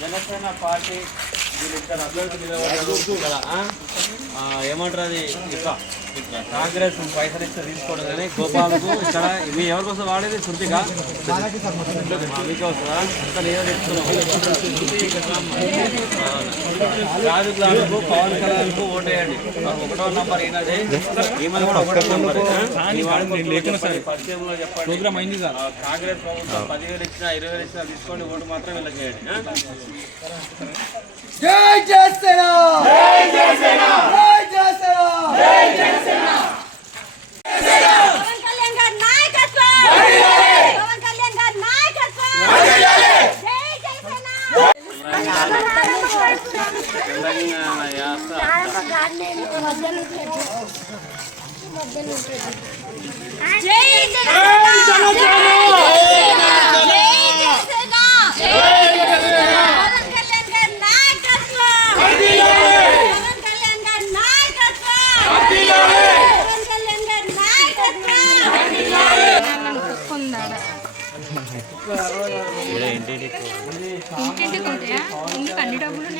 Janasena! Party వీళ్ళిద్దరు అభ్యర్థులు ఏమంటారు అది? కాంగ్రెస్ పైసలు ఇస్తే తీసుకోవడం కానీ గోపాలకు ఇక్కడ ఇవి ఎవరి కోసం వాడేది? శృతిగా మీకు వస్తుందా? అంత నేను రాజు గ్లాసుకు పవన్ కళ్యాణ్కు ఓటేయండి. ఒకటో నంబర్ ఈయనది. ఈమెది కూడా ఒకటో నంబర్. పరిచయంలో చెప్పండి. ప్రోగ్రామ్ అయింది కాంగ్రెస్ ప్రభుత్వం పదివేలు ఇచ్చినా ఇరవై వేలు ఇచ్చినా తీసుకోండి. ఓటు మాత్రం వీళ్ళకి వేయండి. ఆ? జై జనసేన జై జనసేన జై జనసేన పవన్ కళ్యాణ్ గారి నాయకత్వం పవన్ కళ్యాణ్ గారి నాయకత్వం జై జనసేన తెలంగాణ యాస జై జనసేన జై జనసేన పవన్ కళ్యాణ్ గారి నాయకత్వం పవన్ కళ్యాణ్ గారి నాయకత్వం పవన్ కళ్యాణ్ గారి నాయకత్వం ఇంటింటికి ఉంటాయా? ఎందుకు అన్ని డబ్బులు